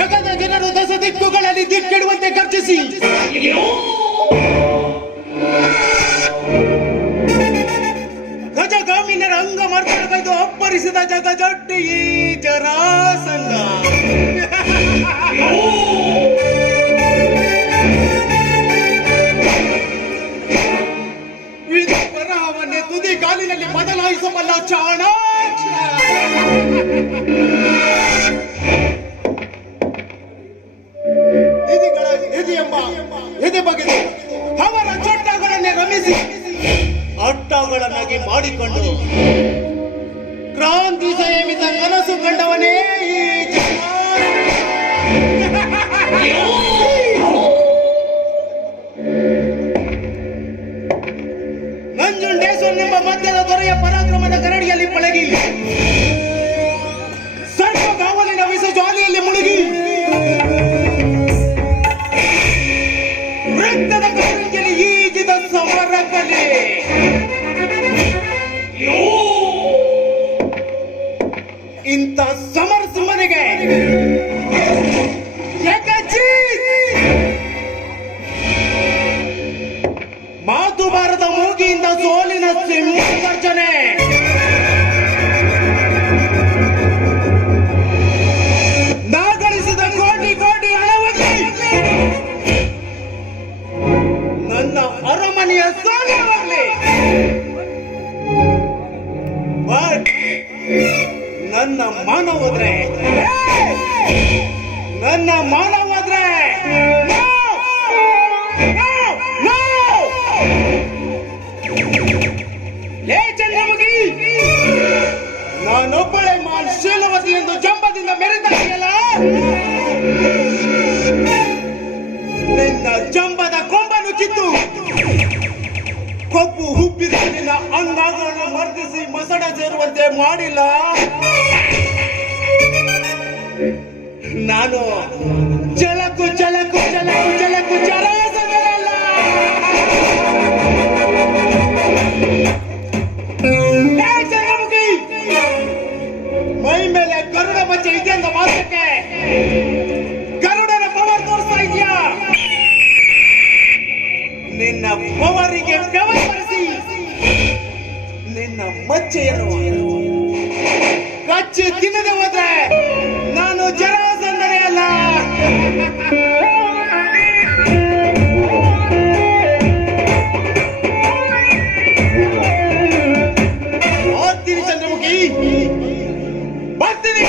ಜಗದ ಜನರು ದಸ ದಿಕ್ಕುಗಳಲ್ಲಿ ದಿಕ್ಕಿಡುವಂತೆ ಗರ್ಜಿಸಿ ಗಜಗಾಮಿನರ ಅಂಗ ಮರ್ದನಗೈದು ಅಪ್ಪರಿಸಿದ ಜಗಜಟ್ಟಿ ಈ ಜರಾಸಂಧ. ಬರಹವನ್ನೇ ತುದಿ ಕಾಲಿನಲ್ಲಿ ಬದಲಾಯಿಸಬಲ್ಲ ಚಾಣಾಕ್ಷ. ಎದೆ ಬಗೆದು ಅವರ ಚೊಟ್ಟಗಳನ್ನೇ ರಮಿಸಿ ಅಟ್ಟಗಳನ್ನಾಗಿ ಮಾಡಿಕೊಂಡು ಕ್ರಾಂತಿ ಸಂಯಮಿತ ಕನಸು ಕಂಡವನೇ ಈ ನಂಜುಂಡೇಶ್ವರನೆಂಬ ಮಧ್ಯದ ದೊರೆಯ ಪರಾಕ್ರಮದ ಗರಡಿಯಲ್ಲಿ ಪಳಗಿ ಸರ್ವಗಾವಲಿನ ವಿಷ ಜ್ವಾಲಿಯಲ್ಲಿ ಮುಳುಗಿ ರಕ್ತದ ಕರುಳಿನಲ್ಲಿ ಈಜಿದ ಸಮರ ಕಲೆ. ಇಂಥ ಸಮರ ಸುಮ್ಮನೆಗೆ ಮಾತು ಬಾರದ ಮೂಗಿಯಿಂದ ಸೋಲಿನ ಸಿಂಹಗರ್ಜನೆ. ನಾ ಗಳಿಸಿದ ಕೋಟಿ ಕೋಟಿ ಹಣವಾಗಿ ನನ್ನ ಅರಮನೆಯ ಸಾಲವಾಗಲಿ, ನನ್ನ ಮಾನವಾದ್ರೆ ಚಂದ್ರಮುಖಿ, ನಾನೊಬ್ಬಳೆ ಶೀಲವತಿ ಎಂದು ಜಂಬದಿಂದ ಮೆರೆದಾಗಿಯಲ್ಲ, ನಿನ್ನ ಜಂಬದ ಕೊಂಬನ್ನು ಕಿತ್ತು ಕೊಬ್ಬು ಹುಬ್ಬಿದ ನಿನ್ನ ಅಂಗಾಂಗಗಳನ್ನು ಮರ್ದಿಸಿ ಮಸಣ ಸೇರುವಂತೆ ಮಾಡಿಲ್ಲ. ನಾನು ಜಲಕು ಜಲಕು ಜಲಕು ಜಲಕು ಜರಾಸಂಧನಲ್ಲ. ಚಂದ್ರಮುಖಿ, ಮೈ ಮೇಲೆ ಗರುಡ ಮಚ್ಚೆ ಇದೆಯಂತ ಮಾತ್ರಕ್ಕೆ ಗರುಡನ ಪವರ್ ತೋರಿಸ್ತಾ ಇದೆಯಾ? ನಿನ್ನ ಪವರಿಗೆ ಬೆವರಿಸಿ ನಿನ್ನ ಮಚ್ಚೆಯನ್ನು ಕಚ್ಚಿ ತಿನ್ನದೆ ಹೋದ್ರೆ ನಾನು ಜರಾಸಂಧನೇ ಅಲ್ಲ. ಬರ್ತೀನಿ ಚಂದ್ರಮುಖಿ, ಬರ್ತೀನಿ.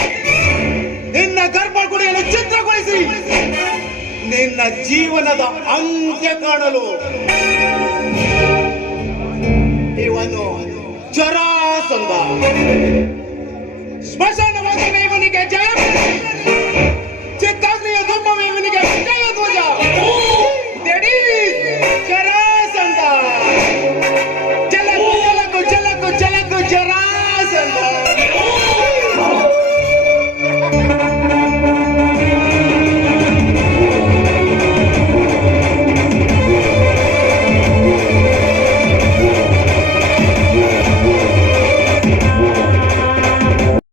ನಿನ್ನ ಗರ್ಭಗುಡಿಯನ್ನು ಚಿತ್ರಗೊಳಿಸಿ ನಿನ್ನ ಜೀವನದ ಅಂತ್ಯ ಕಾಣಲು ಇವನು ಜರಾಸಂಧ ಸ್ಮಶಾನ